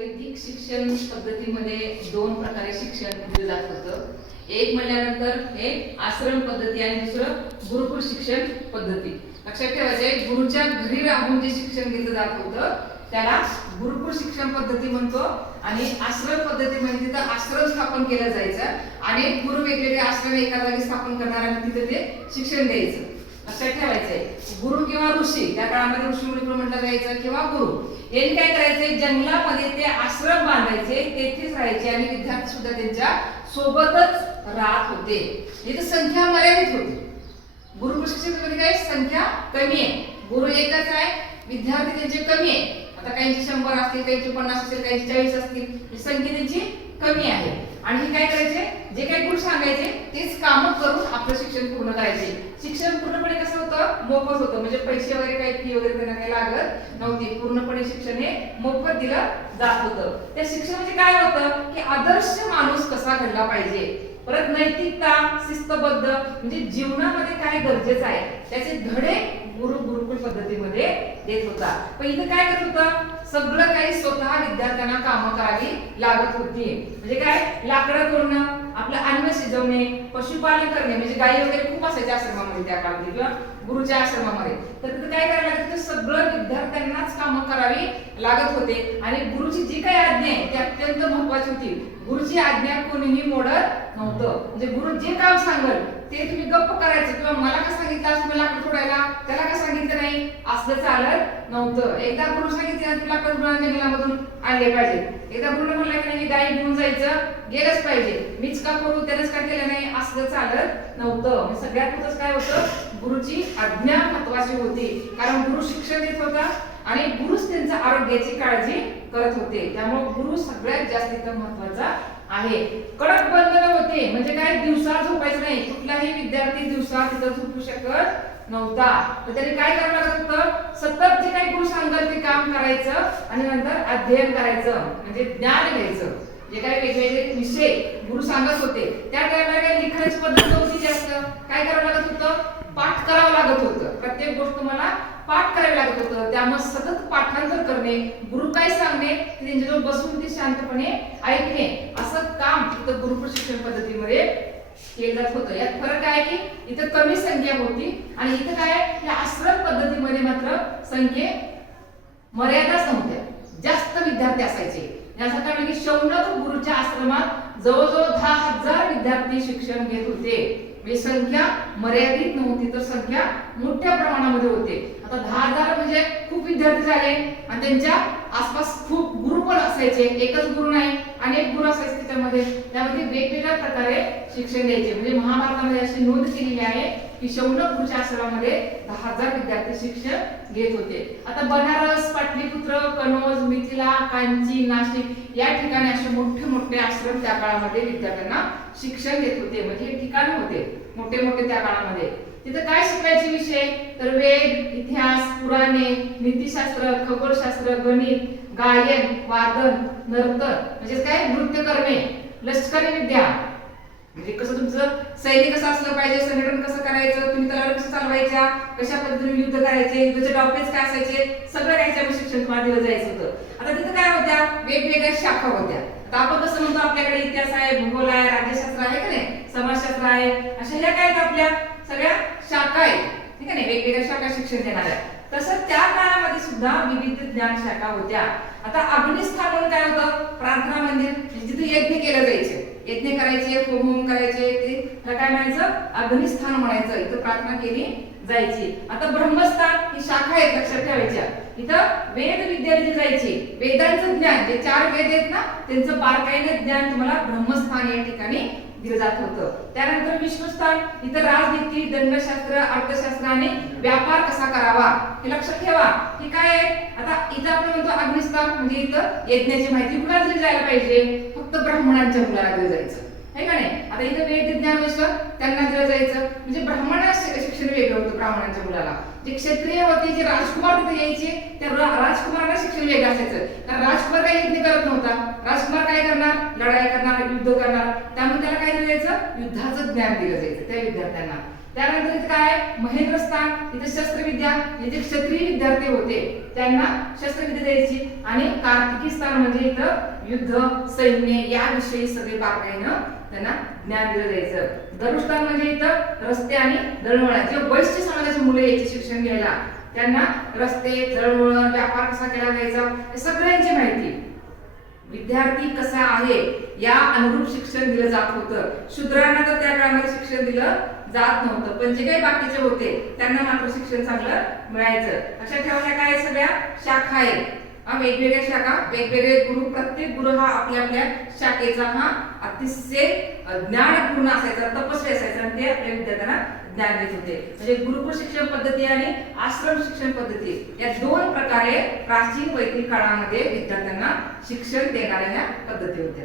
वैदिक शिक्षण पद्धतीमध्ये दोन प्रकारे शिक्षण दिलं जात होतं. एक म्हणल्यानंतर हे आश्रम पद्धती आणि दुसरं गुरुकुल शिक्षण पद्धती. लक्षात ठेवायचे, गुरुच्या घरी राहून जे शिक्षण घेतलं जात होतं त्याला गुरुकुल शिक्षण पद्धती म्हणतो आणि आश्रम पद्धती म्हणजे तिथं आश्रम स्थापन केलं जायचं आणि गुरु वेगवेगळे आश्रम एका जागी स्थापन करणार आणि तिथे ते शिक्षण द्यायचं. लक्षात ठेवायचंय, गुरु किंवा ऋषी त्या काळामध्ये ऋषी मुनी पण म्हटलं जायचं किंवा गुरु यांनी काय करायचंय, जंगलामध्ये ते आश्रम बांधायचे, तेथेच राहायचे आणि विद्यार्थी सुद्धा त्यांच्या सोबतच राहत होते. इथे संख्या मर्यादित होती. गुरुकुल शिक्षणामध्ये काय संख्या कमी आहे, गुरु एकच आहे, विद्यार्थी त्यांचे कमी आहे. आता काहींची 100 असतील, काहींची 50 असतील, काहींची 40 असतील, संख्या त्यांची कमी आहे. आणि हे काय करायचे, जे काही गुरु सांगायचे तेच काम करून आपलं शिक्षण पूर्ण करायचे. शिक्षण पूर्णपणे कसं होतं, मोफत होतं, म्हणजे पैसे वगैरे काही फी वगैरे त्यांना काही लागत नव्हती. पूर्णपणे शिक्षण हे मोफत दिलं जात होतं. त्या शिक्षणामध्ये काय होतं की आदर्श माणूस कसा घडला पाहिजे, परत नैतिकता, शिस्तबद्ध म्हणजे जीवनामध्ये काय गरजेचं आहे त्याचे धडे गुरुकुल पद्धतीमध्ये देत होता. पण इथं काय करत होता, सगळं काही स्वतः विद्यार्थ्यांना कामं करावी लागत होती. म्हणजे काय, लाकडं तोडणं, आपलं अन्न शिजवणे, पशुपालन करणे, म्हणजे गायी वगैरे खूप असायच्या आश्रमामध्ये त्या काळात किंवा गुरुच्या आश्रमामध्ये. तर तिथं काय करायला लागत, सगळं विद्यार्थ्यांनाच कामं करावी लागत होते. आणि गुरुची जी काही आज्ञा आहे ती अत्यंत महत्वाची होती. गुरुची आज्ञा कोणीही मोडत नव्हतं. म्हणजे गुरु जे काम सांगेल ते तुम्ही गप्प करायचं, किंवा मला का सांगितलं तुम्ही लाकूड तोडायला, त्याला का सांगितलं नाही, असलं चालत नव्हतं. एकदा गुरु सांगितलं तुला लाकूड जंगलामधून आणले पाहिजे, एकदा गुरुने म्हणलं की नाही गाई घेऊन जायचं, गेलंच पाहिजे, मीच का करू त्यानेच का केलं नाही, असलं चालत नव्हतं. सगळ्यात महत्त्वाचं काय होतं, गुरुची आज्ञा महत्वाची होती. कारण गुरु शिक्षण देत होता आणि गुरुच त्यांच्या आरोग्याची काळजी करत होते. त्यामुळे गुरु सगळ्यात जास्त इथं महत्वाचा आहे. कडक बंधन होते, म्हणजे काय, दिवसा झोपायचं नाही, कुठलाही विद्यार्थी दिवसा तिथं झोपू शकत नव्हता. तर त्याने काय करावं लागत होतं, सतत जे काही गुरु सांगाल ते काम करायचं आणि नंतर अध्ययन करायचं, म्हणजे ज्ञान घ्यायचं. जे काही वेगवेगळे विषय गुरु सांगत होते त्या टायमाला काही लिखाणाची पद्धत नव्हती जास्त. काय करावं लागत होतं, पाठ करावं लागत होतं. प्रत्येक गोष्ट मला पाठ करावे लागत होतं. त्यामुळे सतत पाठांतर करणे, गुरु काय सांगणे त्यांच्याजवळ बसून ते शांतपणे ऐकणे, असं काम इथं गुरुकुल शिक्षण पद्धतीमध्ये केलं जात होतं. यात फरक आहे की इथं कमी संख्या होती आणि इथं काय, या आश्रम पद्धतीमध्ये मात्र संख्ये मर्यादाच नव्हत्या, जास्त विद्यार्थी असायचे. यासाठी की शौनक गुरुच्या आश्रमात जवळजवळ 10,000 विद्यार्थी शिक्षण घेत होते. म्हणजे संख्या मर्यादित नव्हती, तर संख्या मोठ्या प्रमाणामध्ये होते. आता 10,000 म्हणजे खूप विद्यार्थी झाले आणि त्यांच्या आसपास खूप गुरु पण असायचे. एकच गुरु नाही, अनेक गुरु असायचे त्याच्यामध्ये वेगवेगळ्या प्रकारे शिक्षण द्यायचे. म्हणजे महाभारतामध्ये अशी नोंद केलेली आहे की शौनक गुरुच्या आश्रमामध्ये 10,000 विद्यार्थी शिक्षण घेत होते. आता बनारस, पाटलीपुत्र, कनौज, मिथिला, कांची, नाशिक या ठिकाणी असे मोठे मोठे आश्रम त्या काळामध्ये विद्यार्थ्यांना शिक्षण देत होते. म्हणजे हे ठिकाण होते मोठे मोठे त्या काळामध्ये. तिथं काय शिकायचे विषय, तर वेद, इतिहास, पुराणे, नीतिशास्त्र, खगोलशास्त्र, गणित, गायन, वादन, नर्तन म्हणजे काय, नृत्य करणे, लष्करी विद्या म्हणजे कसं तुमचं सैनिक कसं असलं पाहिजे, संघटन कसं करायचं, तुम्ही तलवार कसं चालवायच्या, कशा पद्धतीने युद्ध करायचे, युद्धाचे डॉक्टर्स काय असायचे, सगळं याच्यावर शिक्षण तुम्हाला दिलं जायचं होतं. आता तिथं काय होत्या, वेगवेगळ्या शाखा होत्या. आता आपण कसं म्हणतो आपल्याकडे इतिहास आहे, भूगोल आहे, राज्यशास्त्र आहे का नाही, समाजशास्त्र आहे, अशा ह्या काय आपल्या सगळ्या शाखा आहेत, ठीक आहे, वेगवेगळ्या शाखा शिक्षण देणाऱ्या. तसं त्या काळामध्ये सुद्धा विविध ज्ञान शाखा होत्या. आता अग्निस्थान म्हणून काय होतं, प्रार्थना मंदिर, जिथे यज्ञ केलं जायचे, यज्ञ करायचे, होम करायचे, ते काय म्हणायचं, अग्निस्थान म्हणायचं. इथं प्रार्थना केली जायची. आता ब्रह्मस्थान ही शाखा आहेत, लक्षात ठेवायच्या. इथं वेद विद्यार्थी जायचे, वेदांचं ज्ञान, जे 4 वेद आहेत ना त्यांचं बारकाईने ज्ञान तुम्हाला ब्रह्मस्थान या ठिकाणी दिलं जात होतं. त्यानंतर विष्णुस्थान, इथं राजनीती, दंडशास्त्र, अर्थशास्त्र आणि व्यापार कसा करावा हे लक्षात ठेवा. हे काय आहे, आता इथं आपण म्हणतो अग्निस्थान म्हणजे इथं यज्ञाची माहिती कुणाला दिली जायला पाहिजे, फक्त ब्राह्मणांच्या मुलाला दिलं जायचं आहे का नाही. आता इथं वेद ज्ञान असतं त्यांना दिलं जायचं, म्हणजे ब्राह्मणाचं शिक्षण वेगळं होतं ब्राह्मणांच्या मुलाला. जे क्षत्रिय होते, जे राजकुमार तिथे यायचे त्या राजकुमारांना शिक्षण वेगळं असायचं. कारण राजकुमार काही यज्ञ करत नव्हता, राजकुमार काय करणार, लढाई करणार, युद्ध करणार, त्यामुळे त्याला काय दिलं जायचं, युद्धाचं ज्ञान दिलं जायचं त्या विद्यार्थ्यांना. त्यानंतर इथे काय आहे, महेंद्रस्थान, इथे शस्त्रविद्या, इथे क्षत्रिय विद्यार्थी होते त्यांना शस्त्रविद्या द्यायची. आणि कार्तिकी स्थान म्हणजे इथं युद्ध सैन्य याविषयी सगळे बारकाईनं त्यांना ज्ञान दिलं जायचं. धनुष्ठान म्हणजे इथं रस्ते आणि दळणवळण, जे वैश्य समाजाची मुले याचे शिक्षण घ्यायला त्यांना रस्ते, दळणवळण, व्यापार कसा केला जायचा या सगळ्यांची माहिती, विद्यार्थी कसा आहे या अनुरूप शिक्षण दिलं जात होतं. शूद्रांना तर त्या काळामध्ये शिक्षण दिलं जात नव्हतं, पण जे काही बाकीचे होते त्यांना मात्र शिक्षण चांगलं मिळायचं. अशा ठेवण्या काय सगळ्या शाखा आहेत, वेगवेगळ्या शाखा, वेगवेगळे गुरु, प्रत्येक गुरु हा आपल्या आपल्या शाखेचा हा अतिशय ज्ञानपूर्ण असायचा, तपस्वी असायचा आणि ते आपल्या विद्यार्थ्यांना ज्ञान देत होते. म्हणजे गुरुकुल शिक्षण पद्धती आणि आश्रम शिक्षण पद्धती या दोन प्रकारे प्राचीन वैदिक काळामध्ये विद्यार्थ्यांना शिक्षण देणाऱ्या ह्या पद्धती होत्या.